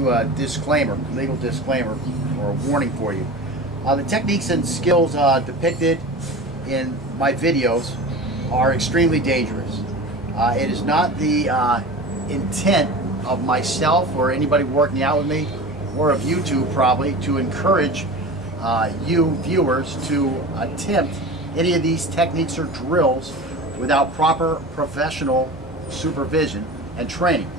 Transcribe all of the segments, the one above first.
to a disclaimer, legal disclaimer, or a warning for you. The techniques and skills depicted in my videos are extremely dangerous. It is not the intent of myself or anybody working out with me, or of YouTube probably, to encourage you viewers to attempt any of these techniques or drills without proper professional supervision and training.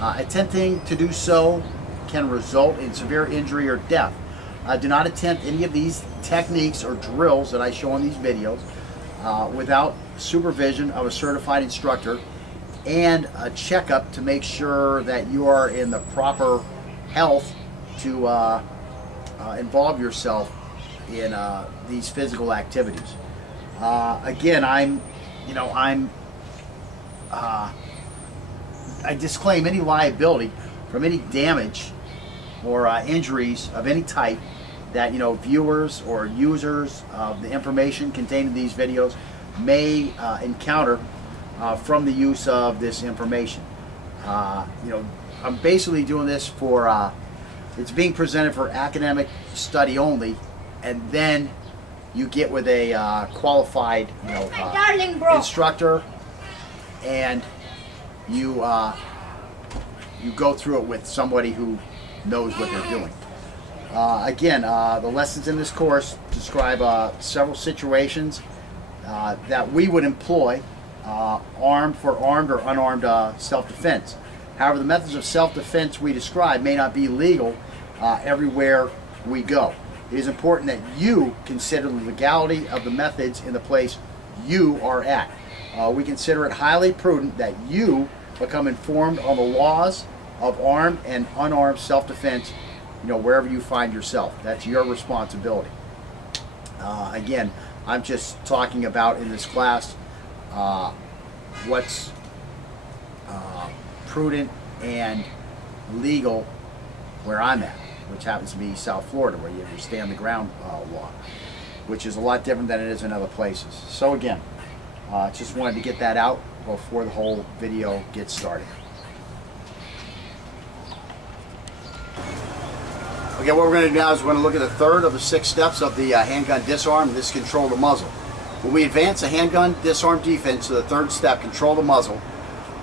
Attempting to do so can result in severe injury or death. Do not attempt any of these techniques or drills that I show on these videos without supervision of a certified instructor and a checkup to make sure that you are in the proper health to involve yourself in these physical activities. Again, I disclaim any liability from any damage or injuries of any type that viewers or users of the information contained in these videos may encounter from the use of this information. I'm basically doing this for it's being presented for academic study only, and then you get with a qualified instructor, and you go through it with somebody who knows what they're doing. Again, the lessons in this course describe several situations that we would employ armed or unarmed self-defense. However, the methods of self-defense we describe may not be legal everywhere we go. It is important that you consider the legality of the methods in the place you are at. We consider it highly prudent that you become informed on the laws of armed and unarmed self-defense, wherever you find yourself. That's your responsibility. Again, I'm just talking about in this class what's prudent and legal where I'm at, which happens to be South Florida, where you stand the ground law, which is a lot different than it is in other places. So again, just wanted to get that out before the whole video gets started. Okay, what we're going to do now is we're going to look at the third of the 6 steps of the handgun disarm. This control the muzzle. When we advance a handgun disarm defense to the third step, control the muzzle,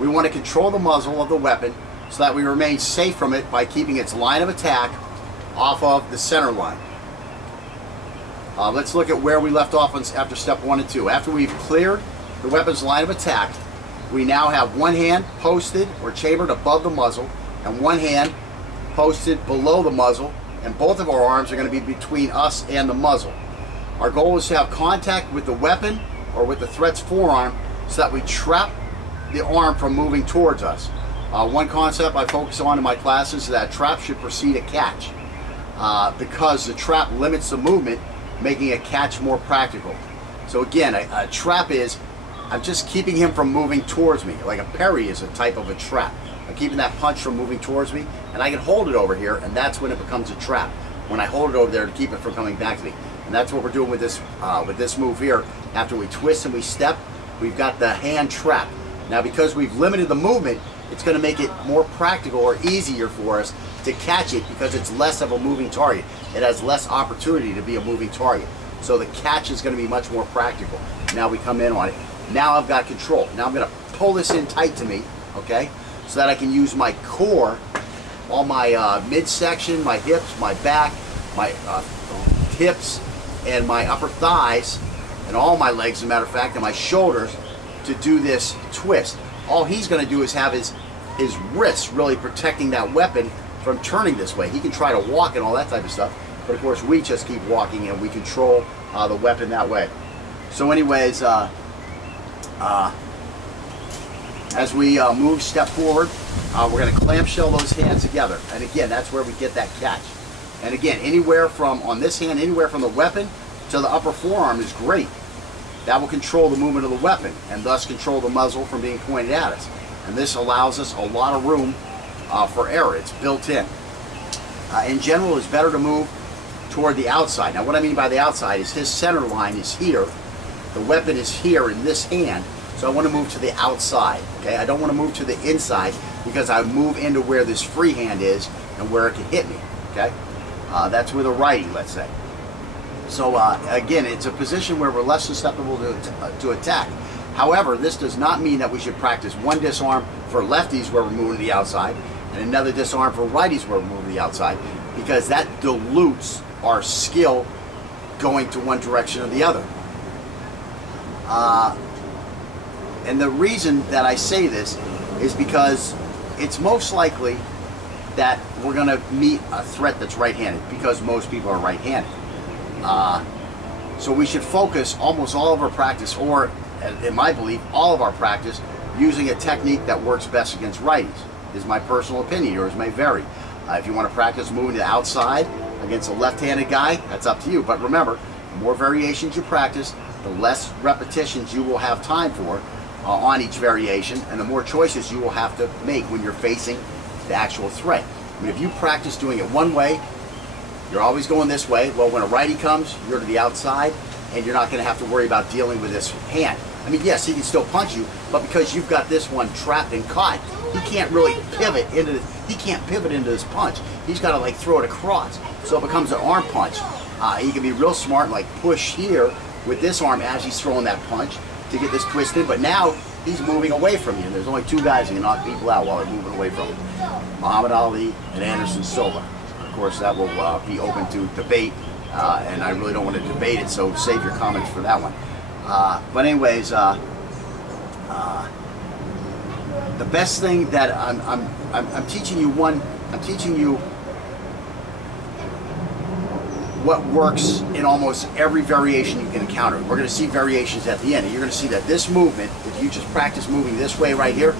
we want to control the muzzle of the weapon so that we remain safe from it by keeping its line of attack off of the center line. Let's look at where we left off after step 1 and 2. After we've cleared the weapon's line of attack, we now have one hand posted or chambered above the muzzle and one hand posted below the muzzle, and both of our arms are going to be between us and the muzzle. Our goal is to have contact with the weapon or with the threat's forearm so that we trap the arm from moving towards us. One concept I focus on in my classes is that a trap should precede a catch because the trap limits the movement, making a catch more practical. So again, a trap is, I'm just keeping him from moving towards me. Like a parry is a type of a trap. I'm keeping that punch from moving towards me, and I can hold it over here, and that's when it becomes a trap. When I hold it over there to keep it from coming back to me. And that's what we're doing with this move here. After we twist and we step, we've got the hand trap. Now because we've limited the movement, it's going to make it more practical or easier for us to catch it because it's less of a moving target. It has less opportunity to be a moving target. So the catch is going to be much more practical. Now we come in on it. Now I've got control. Now I'm going to pull this in tight to me, okay, so that I can use my core, all my midsection, my hips, my back, my hips, and my upper thighs, and all my legs, as a matter of fact, and my shoulders to do this twist. All he's going to do is have his wrists really protecting that weapon from turning this way. He can try to walk and all that type of stuff, but of course we just keep walking and we control the weapon that way. So anyways, as we move step forward, we're going to clamshell those hands together, and again, that's where we get that catch. And again, anywhere from, on this hand, anywhere from the weapon to the upper forearm is great. That will control the movement of the weapon and thus control the muzzle from being pointed at us. And this allows us a lot of room for error. It's built in. In general, it's better to move toward the outside. Now what I mean by the outside is his center line is here. The weapon is here in this hand. So I want to move to the outside, okay? I don't want to move to the inside because I move into where this free hand is and where it can hit me, okay? That's with a righty, let's say. So again, it's a position where we're less susceptible to attack. However, this does not mean that we should practice one disarm for lefties where we're moving to the outside and another disarm for righties where we're moving to the outside, because that dilutes our skill going to one direction or the other. And the reason that I say this is because it's most likely that we're going to meet a threat that's right-handed, because most people are right-handed. So we should focus almost all of our practice, or in my belief, all of our practice, using a technique that works best against righties. This is my personal opinion. Yours may vary. If you want to practice moving to the outside against a left-handed guy, that's up to you. But remember, the more variations you practice, the less repetitions you will have time for on each variation, and the more choices you will have to make when you're facing the actual threat. I mean, if you practice doing it one way, you're always going this way. Well, when a righty comes, you're to the outside, and you're not going to have to worry about dealing with this hand. I mean, yes, he can still punch you, but because you've got this one trapped and caught, he can't really pivot into this. He can't pivot into this punch. He's got to like throw it across, so it becomes an arm punch. He can be real smart and like push here with this arm as he's throwing that punch to get this twist in. But now he's moving away from you. There's only two guys who can knock people out while they're moving away from him: Muhammad Ali and Anderson Silva. Of course, that will be open to debate, and I really don't want to debate it, so save your comments for that one. But anyways, the best thing that I'm teaching you I'm teaching you what works in almost every variation you can encounter. We're going to see variations at the end, and you're going to see that this movement, if you just practice moving this way right here,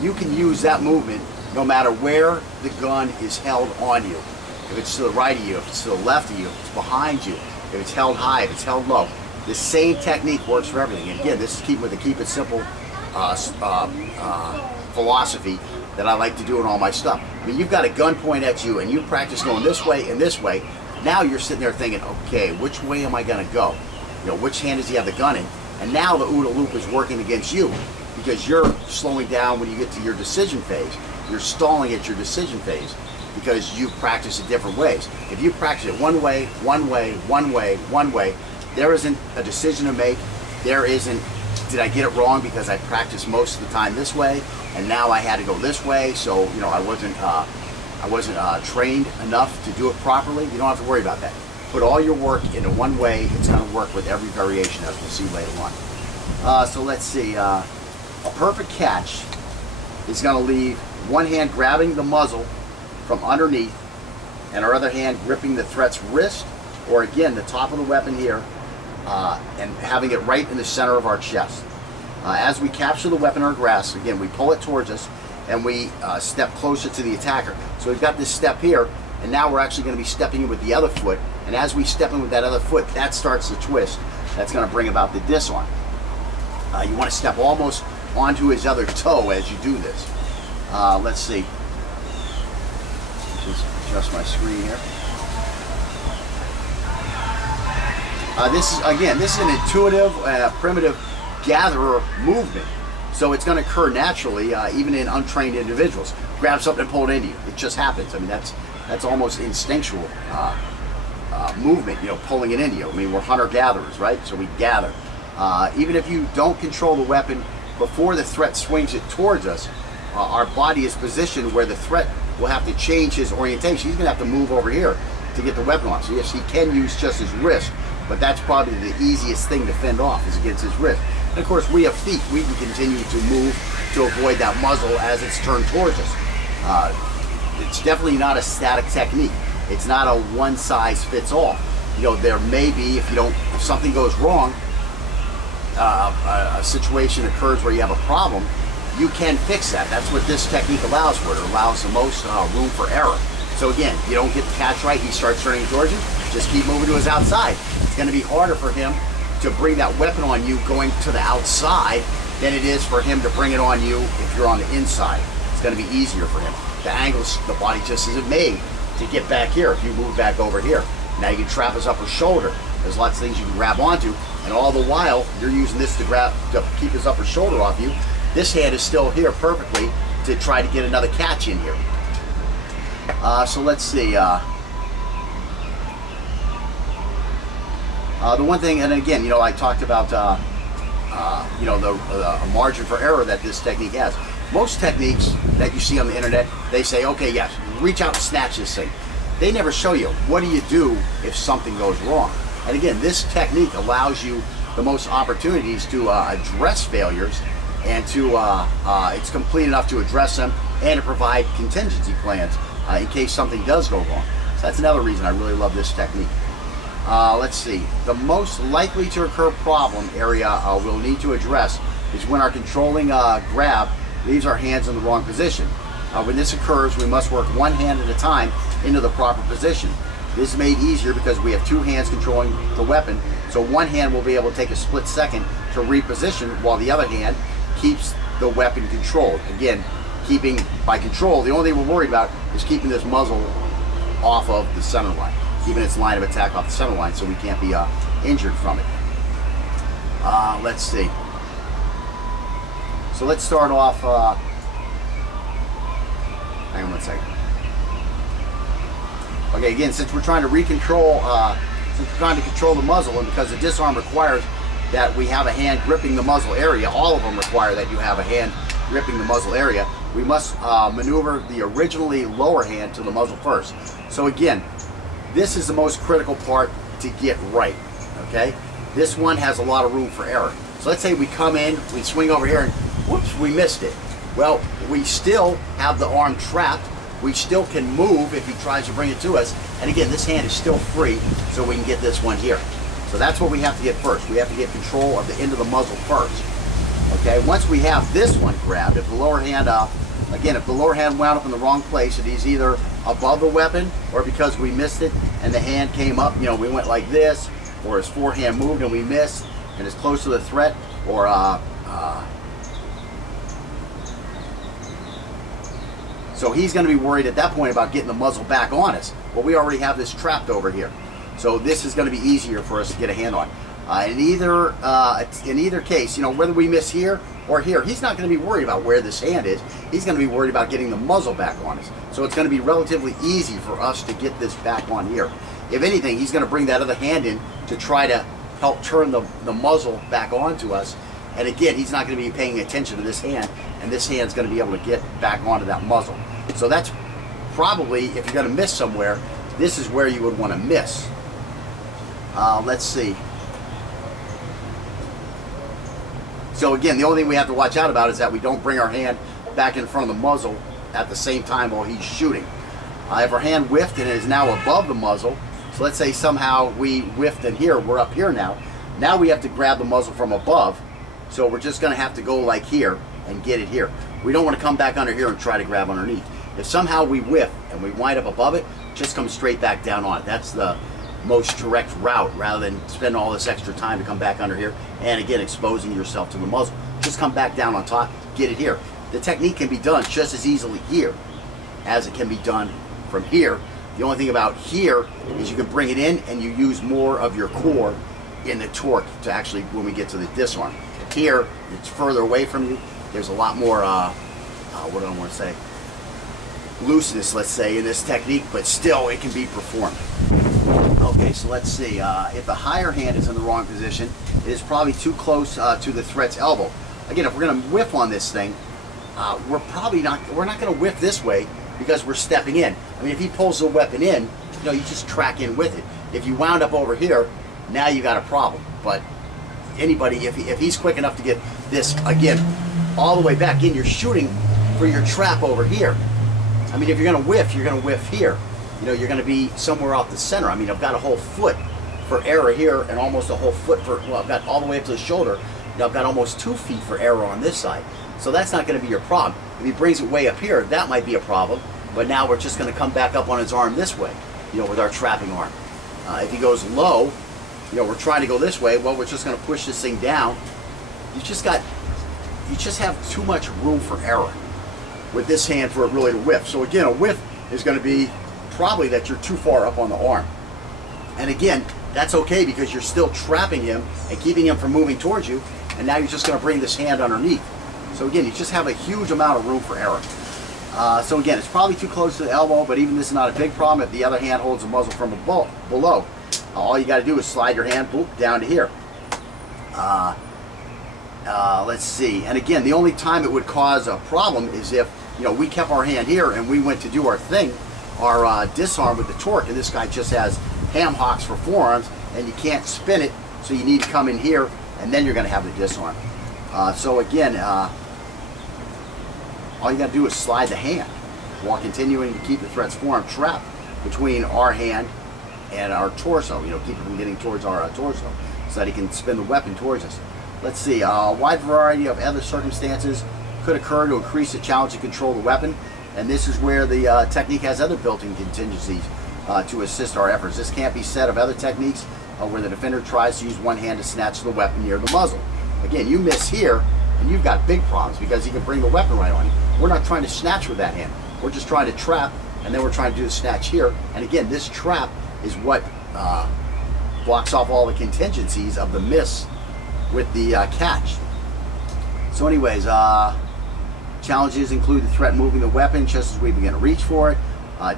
you can use that movement no matter where the gun is held on you. If it's to the right of you, if it's to the left of you, if it's behind you, if it's held high, if it's held low. The same technique works for everything. And again, this is with the keep it simple philosophy that I like to do in all my stuff. I mean, you've got a gun point at you, and you practice going this way and this way. Now you're sitting there thinking, okay, which way am I going to go? You know, which hand does he have the gun in? And now the OODA loop is working against you, because you're slowing down when you get to your decision phase. You're stalling at your decision phase because you practice it different ways. If you practice it one way, one way, one way, one way, there isn't a decision to make. There isn't, did I get it wrong because I practiced most of the time this way, and now I had to go this way, so you know I wasn't trained enough to do it properly. You don't have to worry about that. Put all your work into one way. It's going to work with every variation, as we'll see later on. So let's see. A perfect catch is going to leave one hand grabbing the muzzle from underneath, and our other hand gripping the threat's wrist, or again the top of the weapon here, and having it right in the center of our chest. As we capture the weapon or grasp, again we pull it towards us, and we step closer to the attacker. So we've got this step here, and now we're actually going to be stepping in with the other foot, and as we step in with that other foot, that starts the twist. That's going to bring about the disarm. You want to step almost onto his other toe as you do this. Let's see. Just adjust my screen here. This is an intuitive, primitive gatherer movement. So it's going to occur naturally, even in untrained individuals. Grab something and pull it into you. It just happens. I mean, that's almost instinctual movement, you know, pulling it into you. I mean, we're hunter-gatherers, right? So we gather. Even if you don't control the weapon before the threat swings it towards us, our body is positioned where the threat will have to change his orientation. He's going to have to move over here to get the weapon off. So yes, he can use just his wrist, but that's probably the easiest thing to fend off, is against his wrist. And of course, we have feet. We can continue to move to avoid that muzzle as it's turned towards us. It's definitely not a static technique. It's not a one-size-fits-all. You know, there may be, if something goes wrong, a situation occurs where you have a problem, you can fix that. That's what this technique allows for. It allows the most room for error. So again, you don't get the catch right, he starts turning towards you, just keep moving to his outside. It's going to be harder for him to bring that weapon on you going to the outside than it is for him to bring it on you if you're on the inside. It's going to be easier for him. The angles, the body just isn't made to get back here if you move back over here. Now you can trap his upper shoulder. There's lots of things you can grab onto, and all the while you're using this to keep his upper shoulder off you. This hand is still here perfectly to try to get another catch in here. So let's see. The one thing, and again, I talked about the margin for error that this technique has. Most techniques that you see on the internet, they say, okay, yes, reach out and snatch this thing. They never show you what do you do if something goes wrong. And again, this technique allows you the most opportunities to address failures, and to it's complete enough to address them and to provide contingency plans in case something does go wrong. So that's another reason I really love this technique. Let's see. The most likely to occur problem area we'll need to address is when our controlling grab leaves our hands in the wrong position. When this occurs, we must work one hand at a time into the proper position. This is made easier because we have two hands controlling the weapon, so one hand will be able to take a split second to reposition while the other hand keeps the weapon controlled. Again, by control, the only thing we're worried about is keeping this muzzle off of the center line, keeping its line of attack off the center line so we can't be injured from it. Let's see. So let's start off, hang on one second. Okay, again, since we're trying to control the muzzle, and because the disarm requires that we have a hand gripping the muzzle area, all of them require that you have a hand gripping the muzzle area, we must maneuver the originally lower hand to the muzzle first. So again, this is the most critical part to get right, okay? This one has a lot of room for error. So let's say we come in, we swing over here, and whoops, we missed it. Well, we still have the arm trapped. We still can move if he tries to bring it to us. And again, this hand is still free, so we can get this one here. So that's what we have to get first. We have to get control of the end of the muzzle first. Okay, once we have this one grabbed, if the lower hand, again, if the lower hand wound up in the wrong place, it is either above the weapon, or because we missed it and the hand came up, we went like this, or his forehand moved and we missed, and it's close to the threat, or so he's going to be worried at that point about getting the muzzle back on us. Well, we already have this trapped over here, so this is going to be easier for us to get a hand on. In either case, whether we miss here or here, he's not going to be worried about where this hand is. He's going to be worried about getting the muzzle back on us. So it's going to be relatively easy for us to get this back on here. If anything, he's going to bring that other hand in to try to help turn the muzzle back onto us. And again, he's not going to be paying attention to this hand, and this hand's going to be able to get back onto that muzzle. So that's probably, if you're going to miss somewhere, this is where you would want to miss. Let's see. So again, the only thing we have to watch out about is that we don't bring our hand back in front of the muzzle at the same time while he's shooting. If our hand whiffed and it is now above the muzzle, so let's say somehow we whiffed in here, we're up here now. Now we have to grab the muzzle from above. So we're just going to have to go like here and get it here. We don't want to come back under here and try to grab underneath. If somehow we whiff and we wind up above it, just come straight back down on it. That's the most direct route, rather than spend all this extra time to come back under here and again exposing yourself to the muzzle. Just come back down on top, get it here. The technique can be done just as easily here as it can be done from here. The only thing about here is you can bring it in and you use more of your core in the torque to actually, when we get to the disarm. Here, it's further away from you. There's a lot more, what do I want to say? Looseness, let's say, in this technique, but still it can be performed. Okay, so let's see. If the higher hand is in the wrong position, it is probably too close to the threat's elbow. Again, if we're going to whiff on this thing, we're not going to whiff this way because we're stepping in. I mean, if he pulls the weapon in, you just track in with it. If you wound up over here, now you got a problem. But anybody, if he's quick enough to get this, again, all the way back in, you're shooting for your trap over here. I mean, if you're going to whiff, you're going to whiff here. You're going to be somewhere off the center. I mean, I've got a whole foot for error here and almost a whole foot for, well, I've got all the way up to the shoulder. I've got almost 2 feet for error on this side. So that's not going to be your problem. If he brings it way up here, that might be a problem. But now we're just going to come back up on his arm this way, with our trapping arm. If he goes low, we're trying to go this way, well, we're just going to push this thing down. You just have too much room for error with this hand for it really to whiff. So again, a whiff is going to be probably that you're too far up on the arm. And again, that's okay because you're still trapping him and keeping him from moving towards you, and now you're just going to bring this hand underneath. So again, you just have a huge amount of room for error. So again, it's probably too close to the elbow, but even this is not a big problem if the other hand holds the muzzle from below. All you got to do is slide your hand down to here. Let's see. And again, the only time it would cause a problem is if, you know, we kept our hand here and we went to do our thing, our disarm with the torque, and this guy just has ham hocks for forearms, and you can't spin it, so you need to come in here, and then you're going to have the disarm. So again, all you got to do is slide the hand while continuing to keep the threat's forearm trapped between our hand and our torso. You know, keep it from getting towards our torso, so that he can spin the weapon towards us. Let's see. A wide variety of other circumstances could occur to increase the challenge to control the weapon, and this is where the technique has other built-in contingencies to assist our efforts. This can't be said of other techniques where the defender tries to use one hand to snatch the weapon near the muzzle. Again, you miss here, and you've got big problems because he can bring the weapon right on you. We're not trying to snatch with that hand. We're just trying to trap, and then we're trying to do the snatch here. And again, this trap is what blocks off all the contingencies of the miss with the catch. So anyways, challenges include the threat moving the weapon just as we begin to reach for it,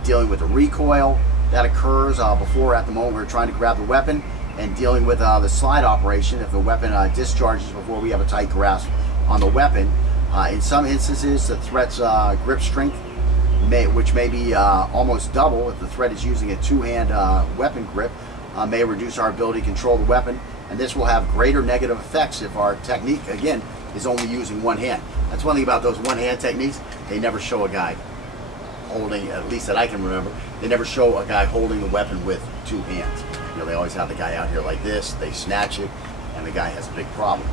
dealing with the recoil that occurs before at the moment we're trying to grab the weapon, and dealing with the slide operation if the weapon discharges before we have a tight grasp on the weapon. In some instances, the threat's grip strength, which may be almost double if the threat is using a two-hand weapon grip, may reduce our ability to control the weapon, and this will have greater negative effects if our technique, again, is only using one hand. That's one thing about those one-hand techniques. They never show a guy holding, at least that I can remember, they never show a guy holding the weapon with two hands. You know, they always have the guy out here like this, they snatch it, and the guy has a big problem.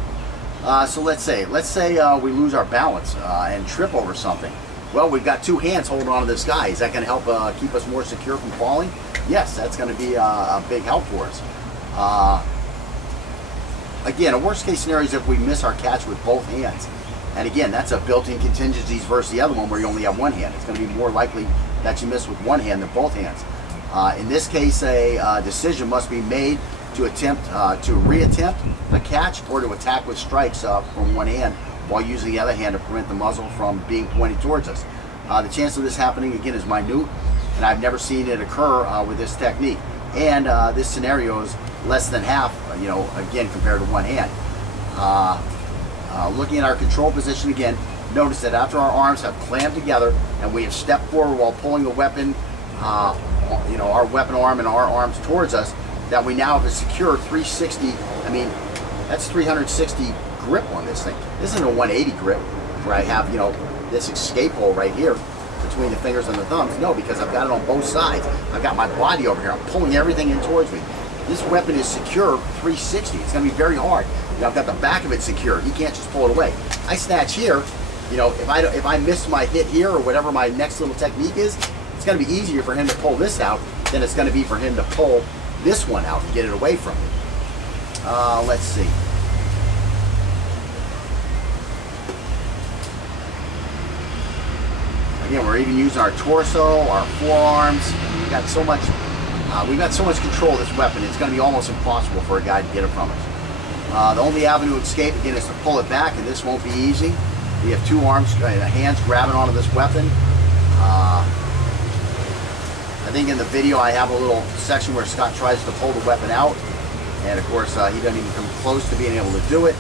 So let's say we lose our balance and trip over something. Well, we've got two hands holding on to this guy. Is that going to help keep us more secure from falling? Yes, that's going to be a big help for us. Again, a worst case scenario is if we miss our catch with both hands. And again, that's a built-in contingencies versus the other one where you only have one hand. It's going to be more likely that you miss with one hand than both hands. In this case, a decision must be made to attempt to reattempt the catch or to attack with strikes from one hand while using the other hand to prevent the muzzle from being pointed towards us. The chance of this happening, again, is minute, and I've never seen it occur with this technique. And this scenario is less than half, you know, again, compared to one hand. Looking at our control position again, notice that after our arms have clammed together and we have stepped forward while pulling the weapon, you know, our weapon arm and our arms towards us, that we now have a secure 360, I mean, that's 360 grip on this thing. This isn't a 180 grip where I have, you know, this escape hole right here between the fingers and the thumbs. No, because I've got it on both sides. I've got my body over here. I'm pulling everything in towards me. This weapon is secure 360. It's going to be very hard. You know, I've got the back of it secure. He can't just pull it away. I snatch here. You know, if I miss my hit here or whatever my next little technique is, it's going to be easier for him to pull this out than it's going to be for him to pull this one out and get it away from me. Let's see. Again, we're even using our torso, our forearms. We've got so much control of this weapon. It's going to be almost impossible for a guy to get it from us. The only avenue of escape, again, is to pull it back, and this won't be easy. We have two arms, hands grabbing onto this weapon. I think in the video I have a little section where Scott tries to pull the weapon out, and of course he doesn't even come close to being able to do it.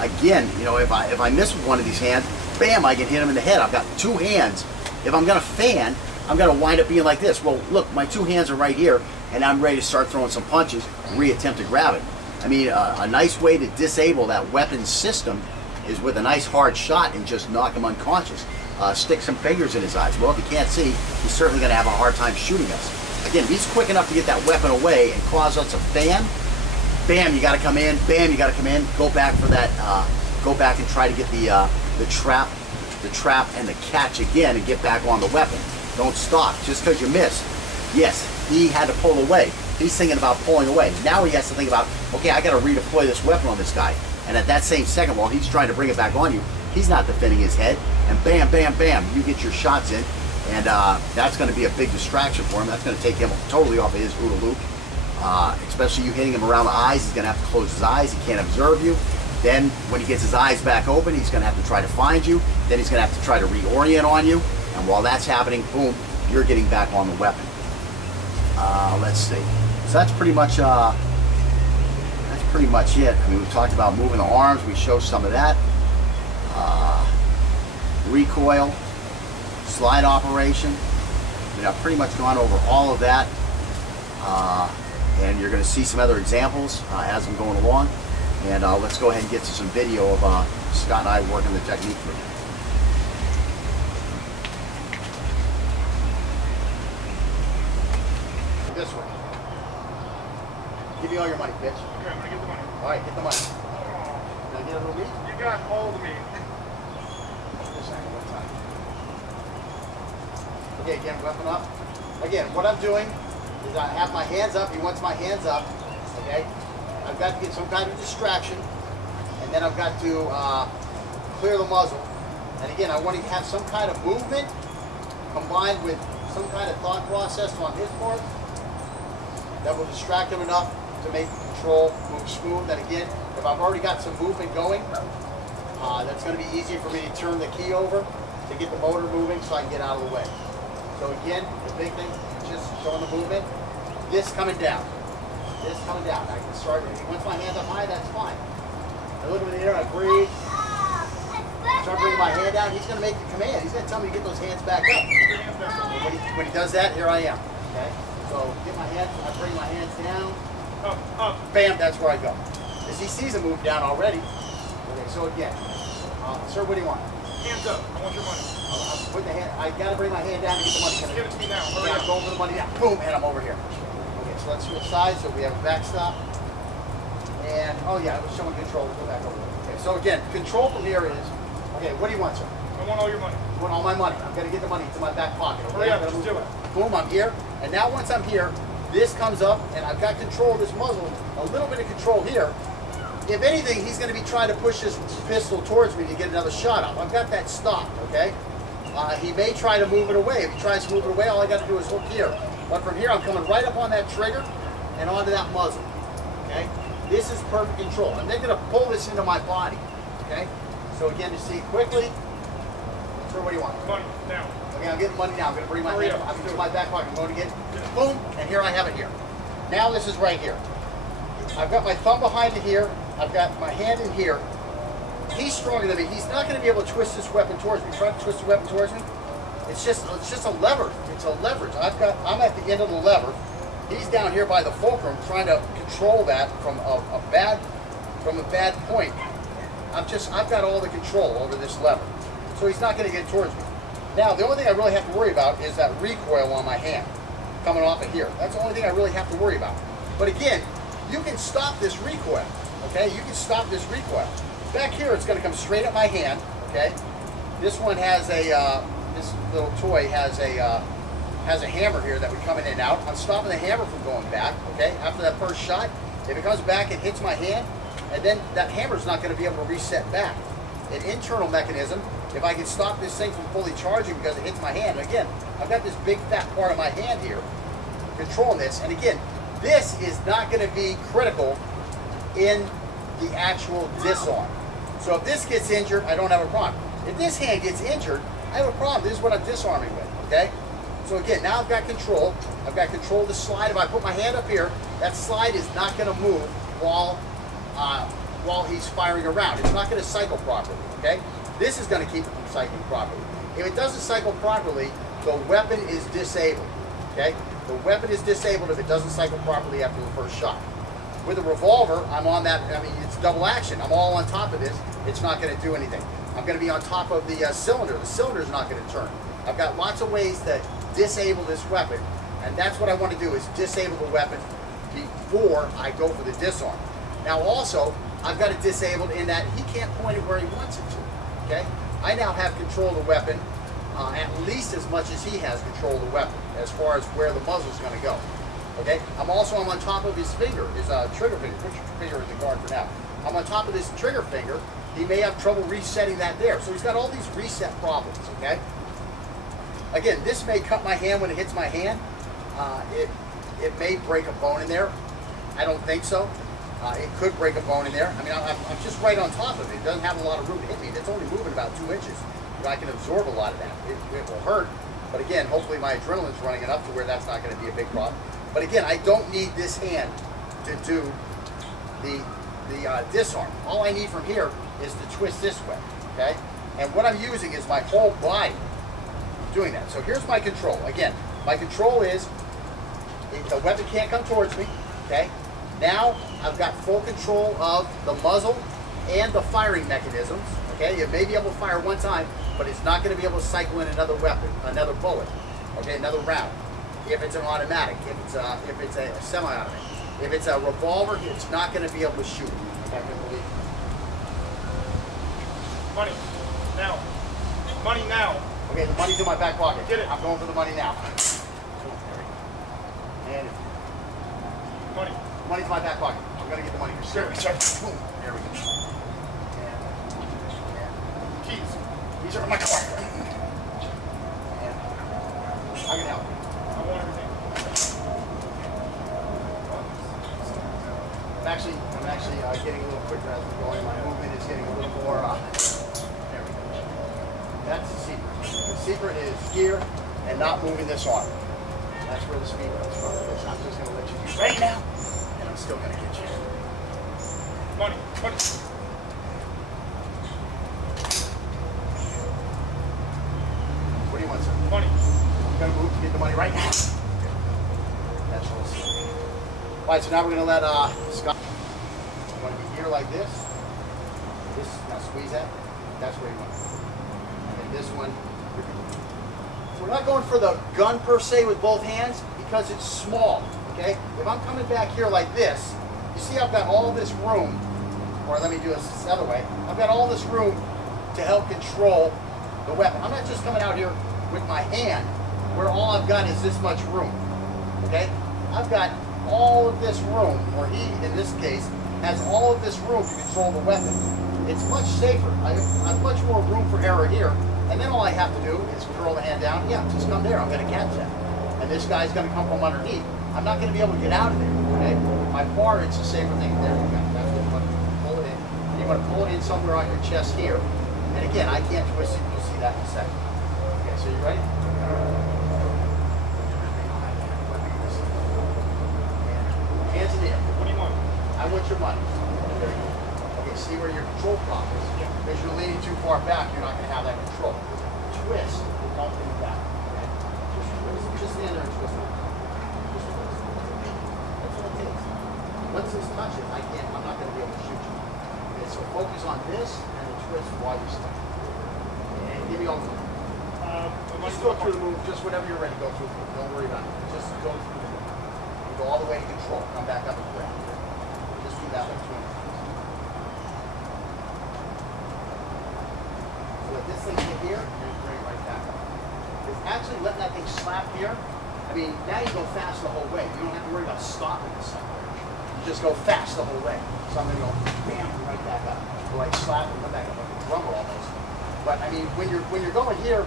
Again, you know, if I miss with one of these hands, bam, I can hit him in the head. I've got two hands. If I'm going to fan, I'm going to wind up being like this. Well, look, my two hands are right here, and I'm ready to start throwing some punches, re-attempt to grab it. I mean, a nice way to disable that weapon system is with a nice hard shot and just knock him unconscious. Stick some fingers in his eyes. Well, if he can't see, he's certainly going to have a hard time shooting us. Again, if he's quick enough to get that weapon away and cause us a fan, bam, you got to come in, bam, you got to come in, go back for that, go back and try to get the trap and the catch again and get back on the weapon. Don't stop just because you missed. Yes, he had to pull away. He's thinking about pulling away. Now he has to think about, okay, I got to redeploy this weapon on this guy. And at that same second, while he's trying to bring it back on you, he's not defending his head. And bam, bam, bam, you get your shots in. And that's going to be a big distraction for him. That's going to take him totally off of his OODA loop. especially you hitting him around the eyes. He's going to have to close his eyes. He can't observe you. Then when he gets his eyes back open, he's going to have to try to find you. Then he's going to have to try to reorient on you. And while that's happening, boom, you're getting back on the weapon. Let's see. So that's pretty much it. I mean, we talked about moving the arms. We show some of that. Recoil, slide operation. I mean, I've pretty much gone over all of that. And you're going to see some other examples as I'm going along. And let's go ahead and get to some video of Scott and I working the technique for you. This way. Give me all your money, bitch. Okay, I'm gonna get the money. All right, get the money. Can I get a little meat? You got all the meat. Just hang one time. Okay, again, weapon up. Again, what I'm doing is I have my hands up. He wants my hands up. Okay? I've got to get some kind of distraction, and then I've got to clear the muzzle. And again, I want to have some kind of movement combined with some kind of thought process on his part that will distract him enough to make the control move smooth. And again, if I've already got some movement going, that's going to be easy for me to turn the key over to get the motor moving so I can get out of the way. So again, the big thing is just showing the movement. This coming down. This coming down. I can start, if he wants my hands up high, that's fine. I look over the air, I breathe. Start bringing my hand down. He's going to make the command. He's going to tell me to get those hands back up. When he does that, here I am. Okay? So get my hands, I bring my hands down. Up. Bam, that's where I go. As he sees him move down already. Okay, so again, sir, what do you want? Hands up. I want your money. Put the hand, I got to bring my hand down to get the money. Give it to me now. Hurry Yeah, up. go over the money now. Boom, and I'm over here. So let's switch sides so we have a backstop. And, oh yeah, I was showing control. We'll go back over. Okay, so again, control from here is, okay, what do you want, sir? I want all your money. You want all my money. I'm going to get the money to my back pocket. Hurry up, just do it. Boom, I'm here. And now once I'm here, this comes up, and I've got control of this muzzle, a little bit of control here. If anything, he's going to be trying to push this pistol towards me to get another shot off. I've got that stopped, okay? He may try to move it away. If he tries to move it away, all I got to do is hook here. But from here, I'm coming right up on that trigger and onto that muzzle, okay? This is perfect control. And they're going to pull this into my body, okay? So again, to see quickly, sir, what do you want? Money, now. Okay, I'm getting money now. I'm going to bring my Hurry hand up. up. I'm into my back pocket. I'm going to get, boom, and here I have it here. Now this is right here. I've got my thumb behind it here. I've got my hand in here. He's stronger than me. He's not going to be able to twist this weapon towards me. Try to twist the weapon towards me. It's just a lever. It's a leverage. I'm at the end of the lever. He's down here by the fulcrum trying to control that from a bad point. I've got all the control over this lever. So he's not going to get towards me. Now, the only thing I really have to worry about is that recoil on my hand coming off of here. That's the only thing I really have to worry about. But again, you can stop this recoil, okay? You can stop this recoil. Back here, it's going to come straight at my hand, okay? This one has a, this little toy has a hammer here that would come in and out. I'm stopping the hammer from going back, okay? After that first shot, if it comes back, it hits my hand, and then that hammer's not going to be able to reset back. An internal mechanism, if I can stop this thing from fully charging because it hits my hand. Again, I've got this big fat part of my hand here controlling this, and again, this is not going to be critical in the actual disarm. So if this gets injured, I don't have a problem. If this hand gets injured, I have a problem. This is what I'm disarming with, okay? So again, now I've got control. I've got control of the slide. If I put my hand up here, that slide is not going to move while he's firing around. It's not going to cycle properly, okay? This is going to keep it from cycling properly. If it doesn't cycle properly, the weapon is disabled, okay? The weapon is disabled if it doesn't cycle properly after the first shot. With a revolver, I'm on that, I mean, it's double action. I'm all on top of this. It's not going to do anything. I'm going to be on top of the cylinder. The cylinder's not going to turn. I've got lots of ways to disable this weapon, and that's what I want to do, is disable the weapon before I go for the disarm. Now also, I've got it disabled in that he can't point it where he wants it to, okay? I now have control of the weapon at least as much as he has control of the weapon as far as where the muzzle is going to go. Okay, I'm on top of his finger, his trigger finger. Put your finger in the guard for now. I'm on top of this trigger finger. He may have trouble resetting that there. So he's got all these reset problems, okay? Again, this may cut my hand when it hits my hand. It may break a bone in there. I don't think so. It could break a bone in there. I mean, I'm just right on top of it. It doesn't have a lot of room to hit me. It's only moving about 2 inches. You know, I can absorb a lot of that. It will hurt, but again, hopefully my adrenaline's running enough to where that's not going to be a big problem. But again, I don't need this hand to do the disarm. All I need from here is to twist this way, okay? And what I'm using is my whole body doing that. So here's my control. Again, my control is the weapon can't come towards me, okay? Now I've got full control of the muzzle and the firing mechanisms, okay? It may be able to fire one time, but it's not going to be able to cycle in another weapon, another bullet, okay, another round. If it's an automatic, if it's a semi-automatic, if it's a revolver, it's not going to be able to shoot. Okay, money now. Money now. Okay, the money's in my back pocket. Get it. I'm going for the money now. And money. The money's in my back pocket. I'm going to get the money for sure. Boom. There we go. And keys. These are in my car. And I can help. I want everything. I'm actually getting a little quicker as we're going. My movement is getting a little more. There we go. That's the secret. The secret is here and not moving this arm. That's where the speed comes from. I'm just going to let you do right now, and I'm still going to get you. Money. Money. What do you want, sir? Money. I'm going to move to get the money right now. That's all. All right, so now we're going to let Scott. You want to be here like this. This, now squeeze that. That's where you want it. And then this one. So we're not going for the gun per se with both hands because it's small, okay? If I'm coming back here like this, you see I've got all this room, or let me do this other way. I've got all this room to help control the weapon. I'm not just coming out here with my hand where all I've got is this much room, okay? I've got all of this room, or he, in this case, has all of this room to control the weapon. It's much safer. I have much more room for error here. And then all I have to do is curl the hand down. Yeah, just come there. I'm going to catch that. And this guy's going to come from underneath. I'm not going to be able to get out of there. Okay? By far, it's a safer thing. There you go. That's what you want to pull it in. You want to pull it in somewhere on your chest here. And again, I can't twist it. You'll see that in a second. Okay, so you ready? Hands in the air. What do you want? I want your money. There you go. Okay, see where your control problem is? Yeah. Because you're leaning too far back, you're not going to have that control. Twist, but don't lean back. Okay? Just twist. Just stand there and twist it. Just twist. That's all it takes. Once this touches, I'm not going to be able to shoot you. Okay, so focus on this and the twist while you're stuck. And give me all the money. Just go through the move, just whenever you're ready, go through the move. Don't worry about it. Just go through the move. You go all the way to control. Come back up and grab. Just do that like 2 minutes. Let this thing get here and bring it right back up. It's actually letting that thing slap here. I mean, now you go fast the whole way. You don't have to worry about stopping this somewhere. You just go fast the whole way. So I'm going to go bam and right back up. Go like slap and come back up like a drummer almost. But I mean, when you're going here,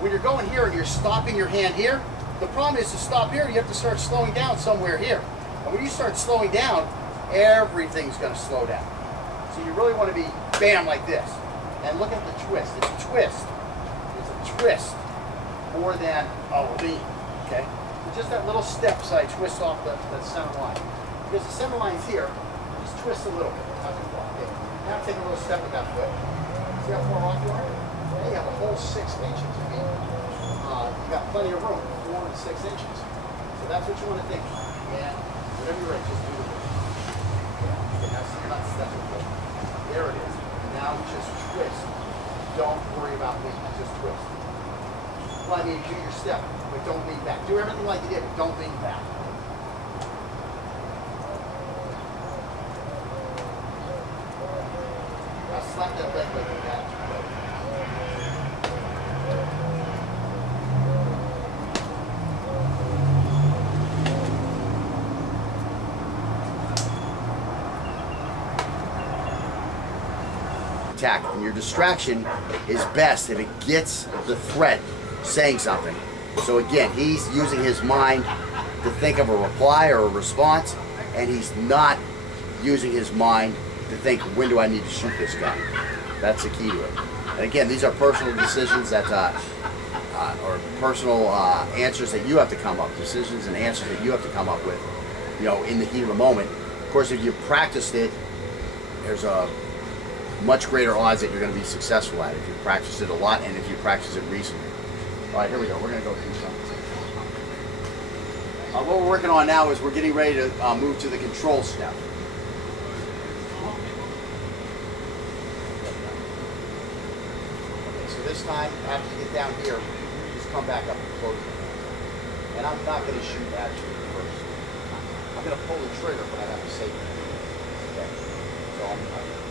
and you're stopping your hand here, the problem is to stop here, you have to start slowing down somewhere here. And when you start slowing down, everything's going to slow down. So you really want to be bam like this. And look at the twist. It's a twist. It's a twist more than a lean. Okay? So just that little step so I twist off the center line. Because the center line's here, just twist a little bit. Okay. Now take a little step with that foot. See how far off you are? Now you have a whole 6 inches. I mean, you got plenty of room, 4 and 6 inches. So that's what you want to think. And whatever you're ready, just do it. Okay, now see, you're not stepping. There it is. Now just twist. Don't worry about leaning, just twist. Well, I mean, do your step, but don't lean back. Do everything like you did, but don't lean back. Now slap that leg like that. Attack, and your distraction is best if it gets the threat saying something. So again, he's using his mind to think of a reply or a response, and he's not using his mind to think, when do I need to shoot this guy? That's the key to it. And again, these are personal decisions that, or personal answers that you have to come up, decisions and answers that you have to come up with, you know, in the heat of the moment. Of course, if you've practiced it, there's a much greater odds that you're going to be successful at it if you practice it a lot and if you practice it recently. All right, here we go. We're going to go through something. What we're working on now is we're getting ready to move to the control step. Okay, so this time, after you get down here, just come back up and close it. And I'm not going to shoot at you first. I'm going to pull the trigger, but I have to save it. Okay. So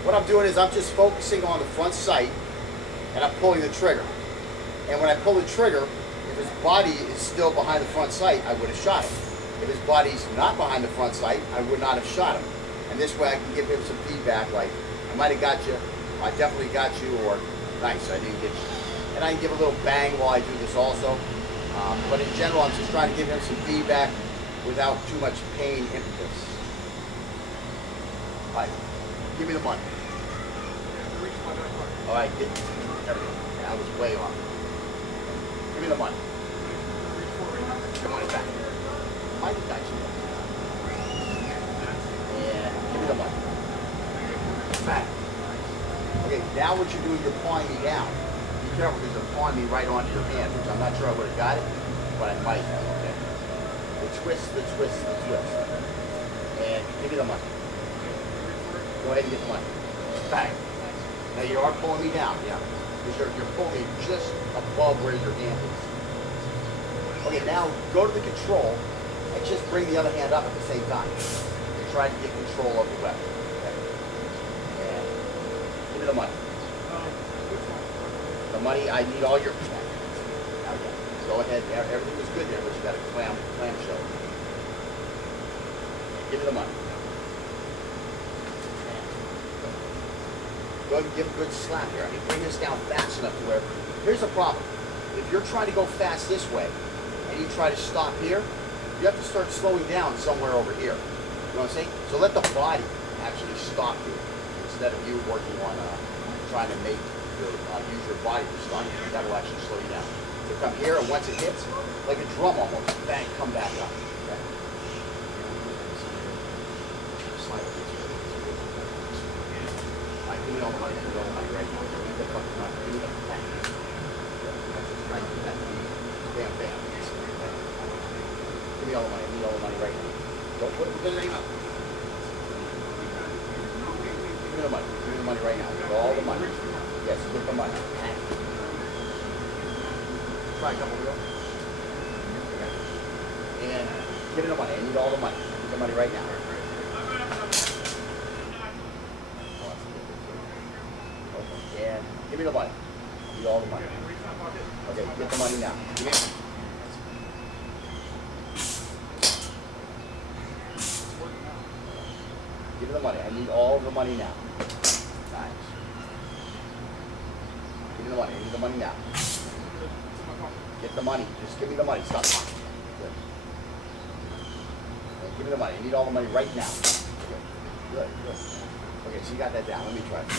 what I'm doing is I'm just focusing on the front sight, and I'm pulling the trigger. And when I pull the trigger, if his body is still behind the front sight, I would have shot him. If his body's not behind the front sight, I would not have shot him. And this way I can give him some feedback like, I might have got you, I definitely got you, or nice, I didn't get you. And I can give a little bang while I do this also. But in general, I'm just trying to give him some feedback without too much pain impetus. All right, give me the money. All right, there we go. Yeah, I was way off. Give me the money. The money back. I got you. Yeah, give me the money. Back. Okay, now what you're doing, you're pawing me down. Be careful because you're pawing me right onto your hand, which I'm not sure I would have got it, but I might have, okay? The twist, the twist, the twist. And give me the money. Go ahead and get the money. Bang. Now you are pulling me down, yeah. Because you're pulling me just above where your hand is. Okay, now go to the control and just bring the other hand up at the same time. And try to get control of the weapon. Okay? And give me the money. The money, I need all your... Now, yeah, go ahead. Everything was good there, but you got a clamshell. Give me the money. Go ahead and give a good slap here. I mean, bring this down fast enough to where... Here's the problem. If you're trying to go fast this way, and you try to stop here, you have to start slowing down somewhere over here. You know what I'm saying? So let the body actually stop you, instead of you working on trying to make use your body to stop you. That will actually slow you down. So come here, and once it hits, like a drum almost, bang, come back up. Okay? Give me all the money. Give me all the money right now. Give me the fucking money. Give me the bang. Right. Bam, bam. Give me all the money. I need all the money right now. Don't put it in. Give me the money. Give me the money right now. Give all the money. Yes, get the money. Bang. Try a couple real. Okay. And give me the money. I need all the money. Give the money right now. And give me the money. Give me all the money. Okay, get the money now. Give me it. Give me the money. I need all the money now. Nice. Give me the money. I need the money now. Get the money. Just give me the money. Stop talking. Good. Okay, give me the money. I need all the money right now. Good. Good. Good. Okay, so you got that down. Let me try it.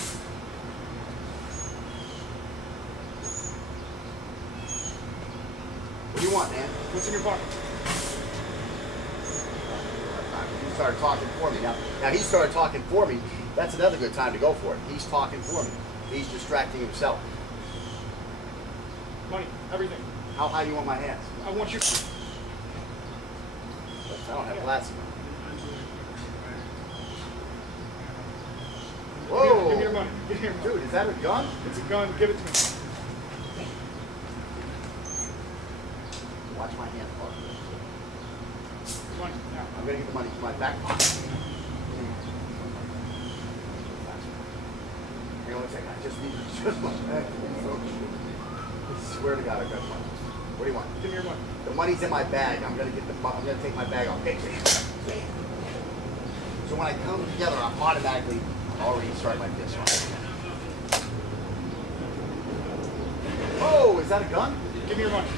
What do you want, man? What's in your pocket? He started talking for me. Now he started talking for me. That's another good time to go for it. He's talking for me. He's distracting himself. Money, everything. How high do you want my hands? I want you. I don't have glasses. Whoa! Give me your money. Give me your money. Dude, is that a gun? It's a gun. Give it to me. Watch my hand. Money, now. I'm going to get the money to my back pocket. Hang on one second. I just need my back. I swear to God, I've got money. What do you want? Give me your money. The money's in my bag. I'm going to take my bag off. Okay. So when I come together, I'm automatically already starting my fist. Oh, is that a gun? Give me your money.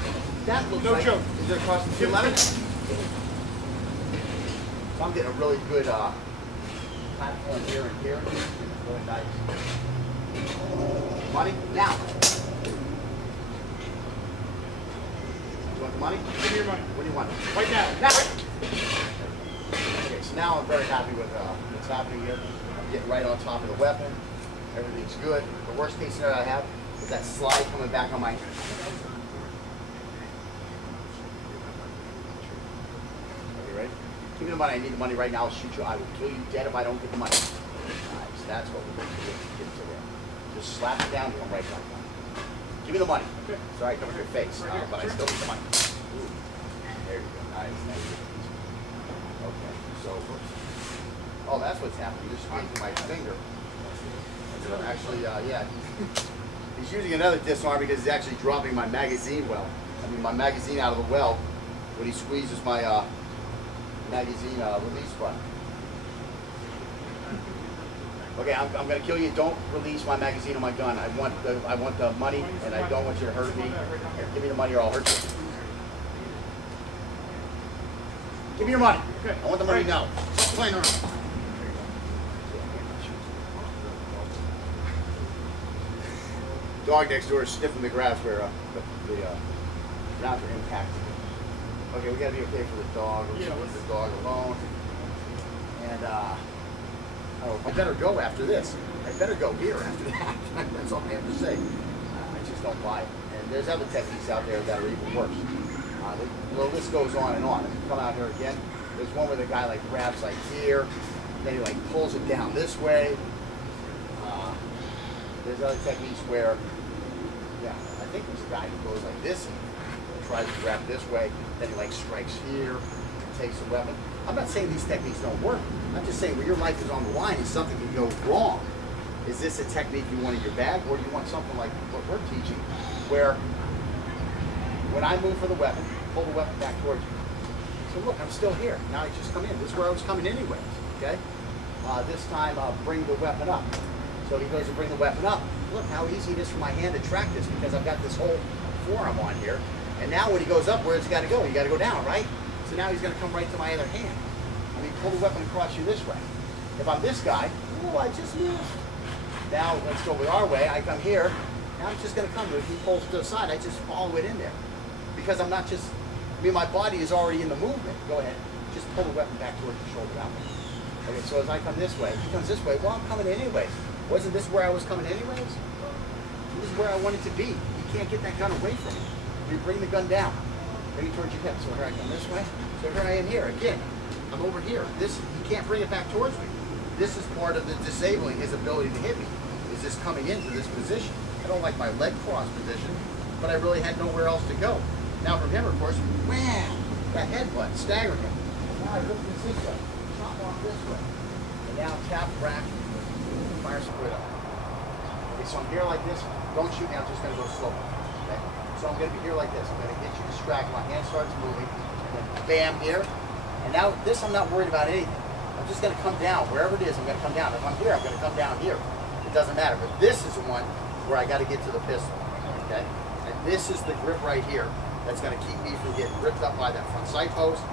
That looks No like... joke. Is it across the 11? So I'm getting a really good platform here and here. Really nice. Money? Now. You want the money? Give me your money. What do you want? Right now. Now. Okay, so now I'm very happy with what's happening here. I'm getting right on top of the weapon. Everything's good. The worst case scenario I have is that slide coming back on my hand. Okay, ready? Give me the money. I need the money right now. I'll shoot you. I will kill you dead if I don't get the money. Nice. That's what we're going to do. Get to there. Just slap it down and come right back down. Give me the money. Okay. Sorry, cover your face. But I still need the money. Ooh. There you go. Nice. Thank you. Okay. So, oh, that's what's happening. You're squeezing my finger. Actually, yeah. He's using another disarm because he's actually dropping my magazine well. I mean, my magazine out of the well when he squeezes my magazine release button. Okay, I'm going to kill you. Don't release my magazine on my gun. I want the money, and I don't want you to hurt me. Here, give me the money or I'll hurt you. Give me your money. Okay. I want the money now. Stop playing around. Dog next door is sniffing the grass where the rounds are impacted. Okay, we got to be okay for the dog. We're going to leave the dog alone. And oh, I better go after this. I better go here after that. That's all I have to say. I just don't buy it. And there's other techniques out there that are even worse. The list goes on and on. If you come out here again, there's one where the guy like grabs like here, then he like pulls it down this way. There's other techniques where, yeah, I think there's a guy who goes like this and tries to grab this way, then he like strikes here and takes the weapon. I'm not saying these techniques don't work. I'm just saying when your life is on the line and something can go wrong, is this a technique you want in your bag, or do you want something like what we're teaching, where when I move for the weapon, pull the weapon back towards you. So look, I'm still here. Now I just come in. This is where I was coming anyways, okay? This time I'll bring the weapon up. So he goes to bring the weapon up. Look how easy it is for my hand to track this because I've got this whole forearm on here. And now when he goes up, where's he got to go? He got to go down, right? So now he's going to come right to my other hand. I mean, pull the weapon across you this way. If I'm this guy, oh, I just moved. Now let's go with our way. I come here. Now I'm just going to come. If he pulls to the side, I just follow it in there. Because I'm not just, I mean, my body is already in the movement. Go ahead. Just pull the weapon back towards the shoulder that way. Okay, so as I come this way, he comes this way. Well, I'm coming anyways. Wasn't this where I was coming anyways? This is where I wanted to be. You can't get that gun away from me. You bring the gun down. Bring it towards your hip. So here I come this way. So here I am here. Again, I'm over here. This, you can't bring it back towards me. This is part of the disabling his ability to hit me. Is this coming into this position. I don't like my leg cross position, but I really had nowhere else to go. Now from him, of course, wham! That headbutt staggered him. Now I look this way. Chop off this way. And now tap, rack, fire split up. Okay, so I'm here like this. Don't shoot me, I'm just going to go slow. Okay? So I'm going to be here like this. I'm going to get you distracted. My hand starts moving. And then bam, here. And now this I'm not worried about anything. I'm just going to come down. Wherever it is, I'm going to come down. If I'm here, I'm going to come down here. It doesn't matter. But this is the one where I got to get to the pistol. Okay? And this is the grip right here that's going to keep me from getting ripped up by that front sight post.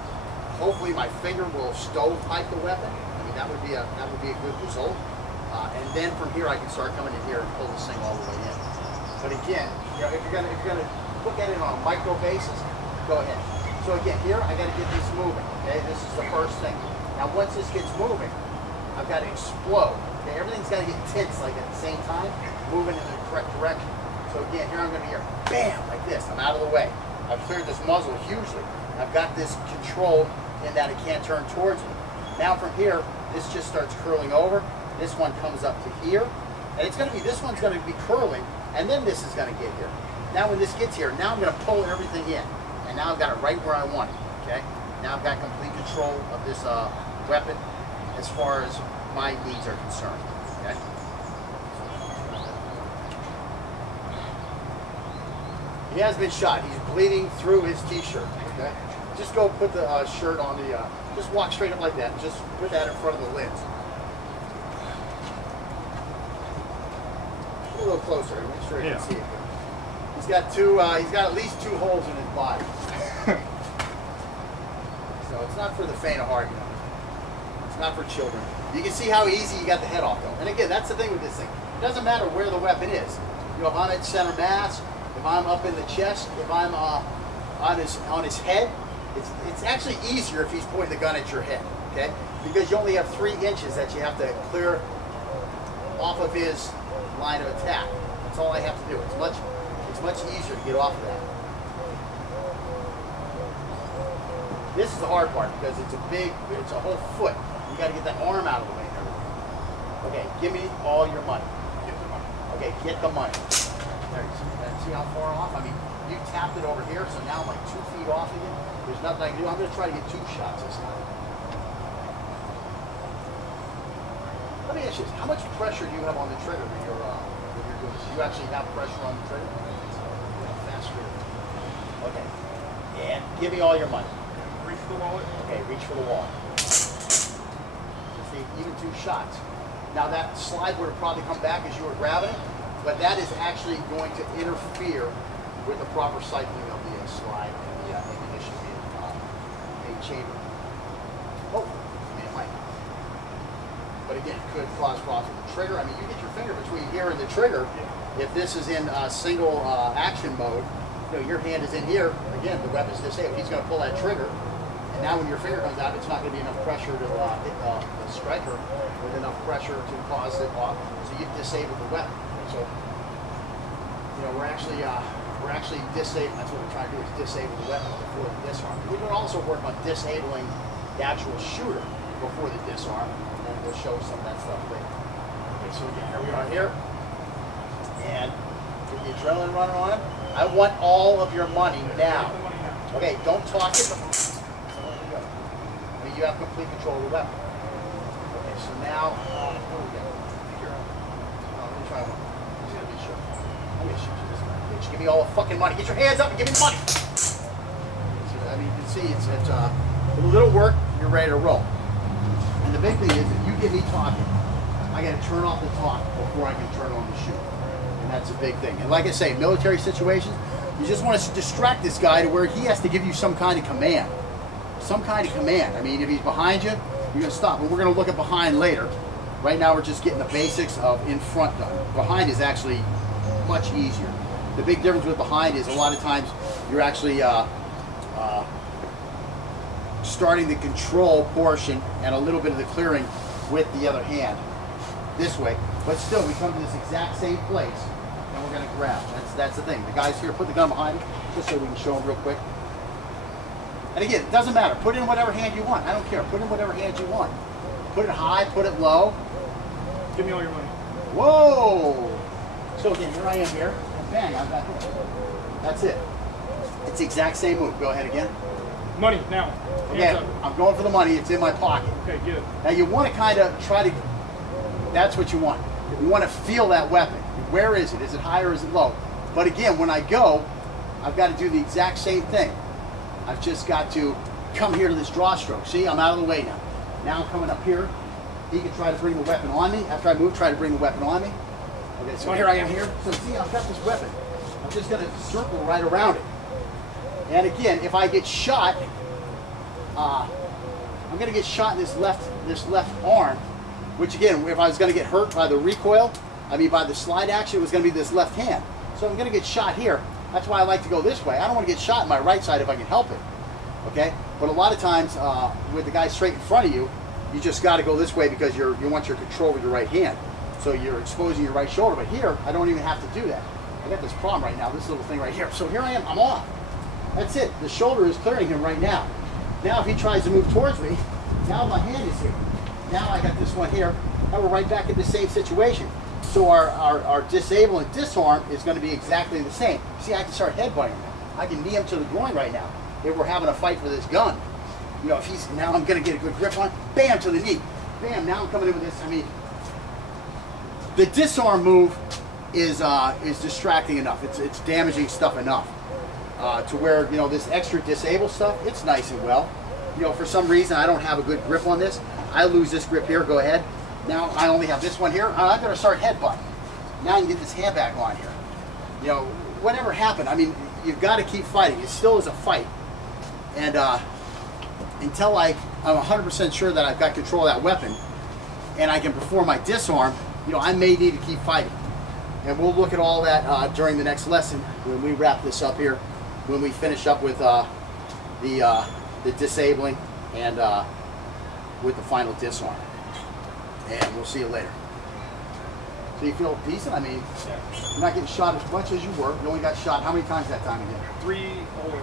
Hopefully my finger will stovepipe the weapon. I mean, that would be a good result. And then from here I can start coming in here and pull this thing all the way in. But again, you know, if you're gonna look at it on a micro basis, go ahead. So again, here I got to get this moving. Okay, this is the first thing. Now once this gets moving, I've got to explode. Okay, everything's got to get tense like at the same time, moving in the correct direction. So again, here I'm going to hear bam like this. I'm out of the way. I've cleared this muzzle hugely. I've got this controlled in that it can't turn towards me. Now from here, this just starts curling over. This one comes up to here, and it's going to be, this one's going to be curling, and then this is going to get here. Now when this gets here, now I'm going to pull everything in, and now I've got it right where I want it, okay? Now I've got complete control of this weapon as far as my needs are concerned, okay? He has been shot. He's bleeding through his t-shirt, okay? Just go put the shirt on the, just walk straight up like that, and just put that in front of the lens. A little closer, make sure you can see it. He's got he's got at least 2 holes in his body. So it's not for the faint of heart, you know. not for children. You can see how easy you got the head off though. And again, that's the thing with this thing. It doesn't matter where the weapon is. You know, if I'm at center mass, if I'm up in the chest, if I'm on his head, it's actually easier if he's pointing the gun at your head, okay? Because you only have 3 inches that you have to clear off of his line of attack. That's all I have to do. It's much easier to get off of that. This is the hard part because it's a whole foot. You got to get that arm out of the way and everything. Okay, give me all your money. Get the money. Okay, get the money. There you see how far off? I mean, you tapped it over here, so now I'm like 2 feet off again. There's nothing I can do. I'm going to try to get 2 shots this time. Let me ask you this. How much pressure do you have on the trigger when you're doing this? Do you actually have pressure on the trigger? Faster. Okay. And give me all your money. Reach for the wallet. Okay, reach for the wallet. See, even 2 shots. Now that slide would have probably come back as you were grabbing it, but that is actually going to interfere with the proper cycling of the slide and the ammunition being chambered. Oh, I mean, it might. But again, it could cause problems with the trigger. I mean, you get your finger between here and the trigger. If this is in single action mode, you know, your hand is in here. Again, the weapon's disabled. He's going to pull that trigger. And now when your finger comes out, it's not going to be enough pressure to hit the striker with enough pressure to cause it off. So you've disabled the weapon. So, you know, we're actually disabling. That's what we're trying to do, is disable the weapon before the disarm. We can also work on disabling the actual shooter before the disarm, and we'll show some of that stuff later. Okay, so again, here we are here, and get the adrenaline running on him. I want all of your money now. Okay, don't talk it. You have complete control of the weapon. Okay, so now, what do we got? Let me try one. Just gotta be sure. I'm gonna shoot you this way. Bitch, give me all the fucking money. Get your hands up and give me the money. So, I mean, you can see it's with a little work, you're ready to roll. And the big thing is, if you get me talking, I gotta turn off the talk before I can turn on the shoot. And that's a big thing. And like I say, military situations, you just want to distract this guy to where he has to give you some kind of command. Some kind of command. I mean, if he's behind you, you're going to stop. But we're going to look at behind later. Right now, we're just getting the basics of in front done. Behind is actually much easier. The big difference with behind is a lot of times you're actually starting the control portion and a little bit of the clearing with the other hand this way. But still, we come to this exact same place and we're going to grab. That's the thing. The guys here, put the gun behind him just so we can show them real quick. And again, it doesn't matter. Put in whatever hand you want. I don't care. Put in whatever hand you want. Put it high, put it low. Give me all your money. Whoa! So again, here I am here, and bang, I'm back here. That's it. It's the exact same move. Go ahead again. Money, now. Okay, I'm going for the money. It's in my pocket. Okay, good. Now you want to kind of try to, that's what you want. You want to feel that weapon. Where is it? Is it high or is it low? But again, when I go, I've got to do the exact same thing. I've just got to come here to this draw stroke. See, I'm out of the way now. Now I'm coming up here. He can try to bring the weapon on me. After I move, try to bring the weapon on me. Okay, so here I am here. So see, I've got this weapon. I'm just going to circle right around it. And again, if I get shot, I'm going to get shot in this left arm, which again, if I was going to get hurt by the recoil, by the slide action, it was going to be this left hand. So I'm going to get shot here. That's why I like to go this way. I don't want to get shot in my right side if I can help it. Okay? But a lot of times, with the guy straight in front of you, you just got to go this way because you want your control with your right hand. So you're exposing your right shoulder. But here, I don't even have to do that. I got this problem right now, this little thing right here. So here I am, I'm off. That's it. The shoulder is clearing him right now. Now if he tries to move towards me, now my hand is here. Now I got this one here. Now we're right back in the same situation. So our disable and disarm is going to be exactly the same. See, I can start headbutting him. I can knee him to the groin right now. If we're having a fight for this gun. You know, if he's, now I'm going to get a good grip on, bam, to the knee. Bam, now I'm coming in with this. The disarm move is distracting enough. It's damaging stuff enough to where, you know, this extra disable stuff, it's nice and well. You know, for some reason I don't have a good grip on this. I lose this grip here, go ahead. Now I only have this one here. I'm going to start headbutting. Now I can get this hand back on here. You know, whatever happened, you've got to keep fighting. It still is a fight. And until I'm 100% sure that I've got control of that weapon and I can perform my disarm, you know, I may need to keep fighting. And we'll look at all that during the next lesson when we wrap this up here, when we finish up with the disabling and with the final disarm. And we'll see you later. So you feel decent? I mean, Yeah. you're not getting shot as much as you were. You only got shot how many times that time again? 3 over.